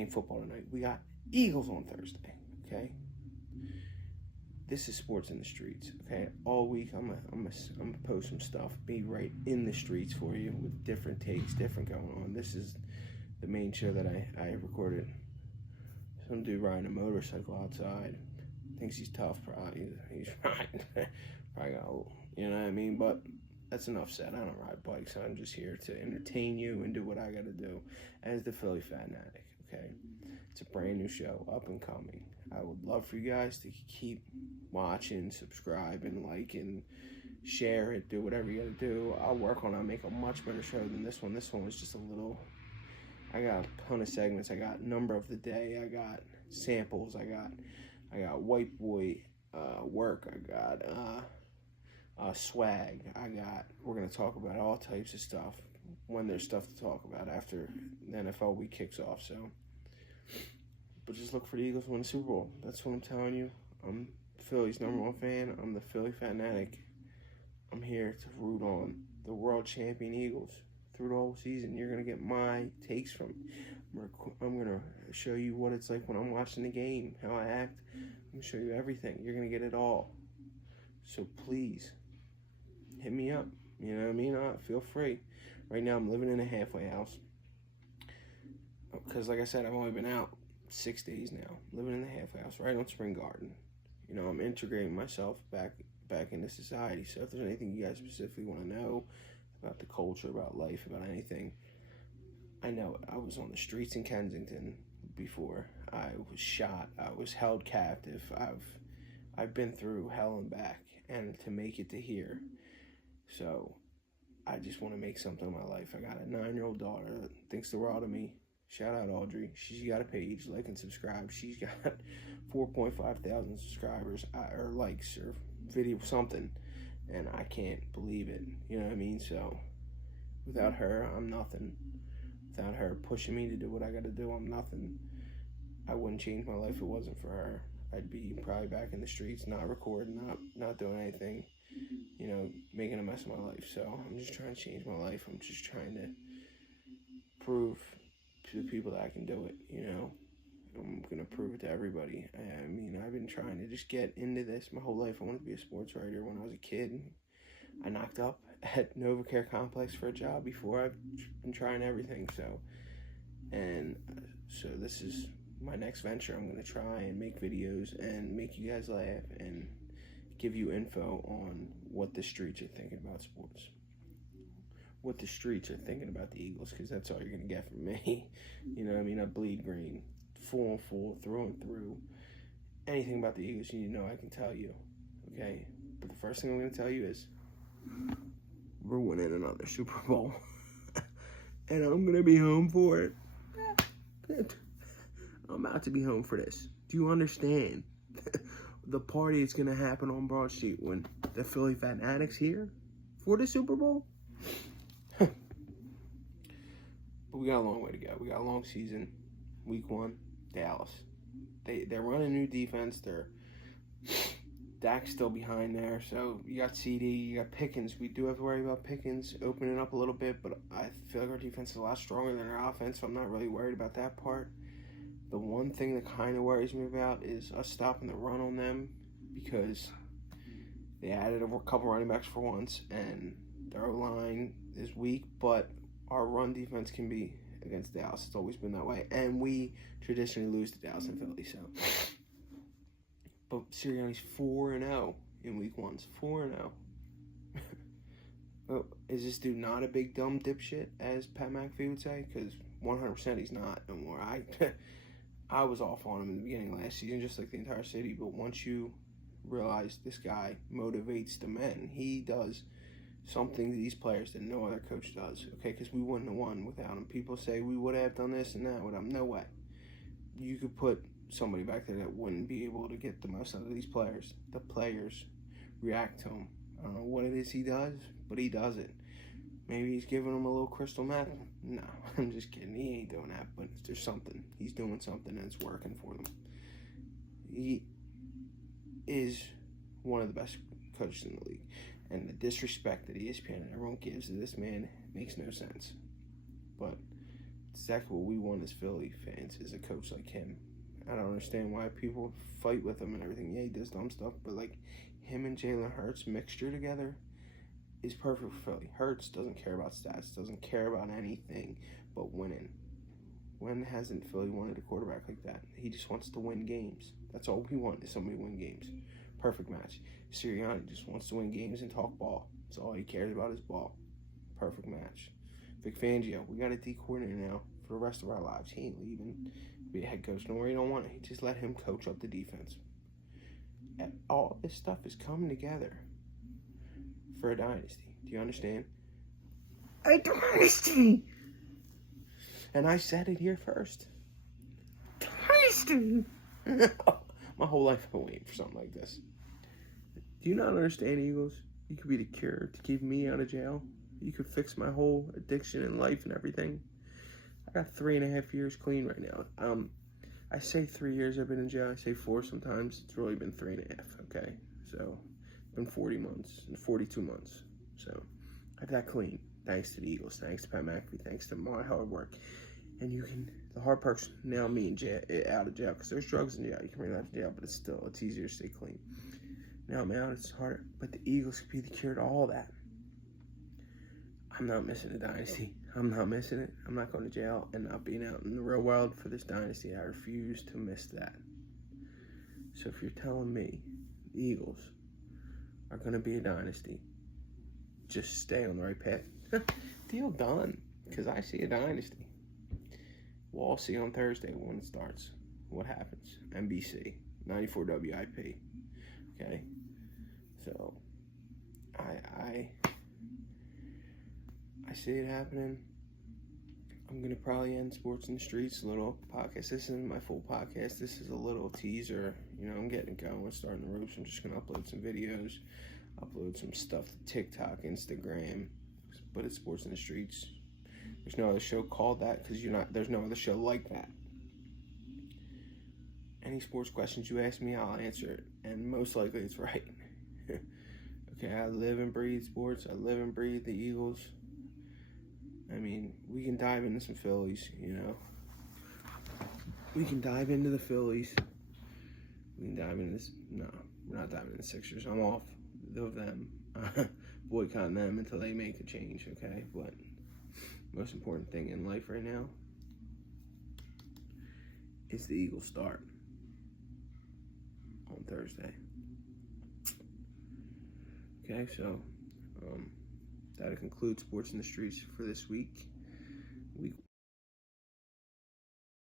ain't football tonight. We got Eagles on Thursday, okay? This is sports in the streets, okay? All week, I'm gonna post some stuff, be right in the streets for you with different takes, different going on. This is the main show that I recorded. Some dude riding a motorcycle outside, thinks he's tough. Probably he's riding, probably got, you know what I mean? But that's enough said. I don't ride bikes. I'm just here to entertain you and do what I gotta do as the Philly Fanatic, okay? It's a brand new show, up and coming. I would love for you guys to keep watching, subscribe, and like, and share it, do whatever you gotta do. I'll work on it. I'll make a much better show than this one. This one was just a little, I got a ton of segments. I got number of the day. I got samples. I got white boy work. I got swag. We're gonna talk about all types of stuff when there's stuff to talk about after the NFL week kicks off. So, but just look for the Eagles to win the Super Bowl. That's what I'm telling you. I'm Philly's #1 fan. I'm the Philly Fanatic. I'm here to root on the world champion Eagles through the whole season. You're gonna get my takes from me. I'm gonna show you what it's like when I'm watching the game, how I act. I'm gonna show you everything. You're gonna get it all. So please, hit me up. You know what I mean? Feel free. Right now, I'm living in a halfway house. Because, like I said, I've only been out 6 days now. Living in the halfway house right on Spring Garden. You know, I'm integrating myself back into society. So if there's anything you guys specifically want to know about the culture, about life, about anything, I know it. I was on the streets in Kensington before. I was shot. I was held captive. I've been through hell and back, and to make it to here. So I just want to make something of my life. I got a 9-year-old daughter that thinks the world of me. Shout out Audrey. She's got a page, like and subscribe. She's got 4.5 thousand subscribers or likes or video something, and I can't believe it. You know what I mean? So without her, I'm nothing. Without her pushing me to do what I got to do, I'm nothing. I wouldn't change my life if it wasn't for her. I'd be probably back in the streets, not recording, not doing anything, you know, making a mess of my life. So I'm just trying to change my life. I'm just trying to prove to the people that I can do it, you know. I'm going to prove it to everybody. I mean, I've been trying to just get into this my whole life. I wanted to be a sports writer when I was a kid. I knocked up at NovaCare Complex for a job before. I've been trying everything. So this is my next venture. I'm going to try and make videos and make you guys laugh and give you info on what the streets are thinking about sports. What the streets are thinking about the Eagles, because that's all you're going to get from me. You know what I mean? I bleed green, full and full, through and through. Anything about the Eagles you need to know, I can tell you, okay? But the first thing I'm going to tell you is we're winning another Super Bowl. And I'm going to be home for it. Good. I'm about to be home for this. Do you understand? The party is going to happen on Broad Street when the Philly Fanatics here for the Super Bowl. But we got a long way to go. We got a long season. Week 1, Dallas. They're running a new defense. Dak's still behind there. So you got CD, you got Pickens. We do have to worry about Pickens opening up a little bit, but I feel like our defense is a lot stronger than our offense, so I'm not really worried about that part. The one thing that kind of worries me about is us stopping the run on them, because they added a couple running backs for once, and their O-line is weak, but our run defense can be against Dallas. It's always been that way, and we traditionally lose to Dallas and Philly. So, but Sirianni's 4-0 in week 1. 4-0. Oh, is this dude not a big dumb dipshit, as Pat McAfee would say? Because 100% he's not no more. I was off on him in the beginning of last season, just like the entire city. But once you realize this guy motivates the men, he does something these players that no other coach does, okay? Because we wouldn't have won without him. People say we would have done this and that without him. No way. You could put somebody back there that wouldn't be able to get the most out of these players. The players react to him. I don't know what it is he does, but he does it. Maybe he's giving them a little crystal meth. No, I'm just kidding. He ain't doing that, but there's something. He's doing something and it's working for them. He is one of the best coaches in the league. And the disrespect that ESPN and everyone gives to this man makes no sense. But exactly what we want as Philly fans, is a coach like him. I don't understand why people fight with him and everything. Yeah, he does dumb stuff, but like him and Jalen Hurts mixture together is perfect for Philly. Hurts doesn't care about stats, doesn't care about anything but winning. When hasn't Philly wanted a quarterback like that? He just wants to win games. That's all we want, is somebody to win games. Perfect match. Sirianni just wants to win games and talk ball. That's all he cares about is ball. Perfect match. Vic Fangio, we got a D coordinator now for the rest of our lives. He ain't leaving. Be a head coach. No worry, you don't want it. Just let him coach up the defense. And all this stuff is coming together for a dynasty. Do you understand? A dynasty! And I said it here first. Dynasty! My whole life I've been waiting for something like this. Do you not understand, Eagles? You could be the cure to keep me out of jail. You could fix my whole addiction in life and everything. I got 3.5 years clean right now. I say 3 years I've been in jail. I say 4 sometimes. It's really been 3.5, okay? So, it's been 40 months and 42 months. So, I got clean. Thanks to the Eagles. Thanks to Pat McAfee. Thanks to my hard work. And you can, the hard part's now me in jail, out of jail, because there's drugs in jail. You can bring that to jail, but it's easier to stay clean. Now I'm out, it's harder. But the Eagles could be the cure to all that. I'm not missing a dynasty. I'm not missing it. I'm not going to jail and not being out in the real world for this dynasty. I refuse to miss that. So if you're telling me the Eagles are going to be a dynasty, just stay on the right path. Deal done. Because I see a dynasty. We'll all see on Thursday when it starts what happens. NBC, 94 WIP. Okay? So, I see it happening. I'm going to probably end Sports in the Streets, a little podcast. This isn't my full podcast. This is a little teaser. You know, I'm getting going, starting the ropes. I'm just going to upload some videos, upload some stuff to TikTok, Instagram, but it's Sports in the Streets. There's no other show called that because there's no other show like that. Any sports questions you ask me, I'll answer it. And most likely it's right. Okay, I live and breathe sports. I live and breathe the Eagles. I mean, we can dive into some Phillies, you know. We can dive into the Phillies. We can dive into this. No, we're not diving into the Sixers. I'm off of them. Boycotting them until they make a change, okay? But most important thing in life right now is the Eagles start on Thursday. Okay, so that'll conclude Sports in the Streets for this week.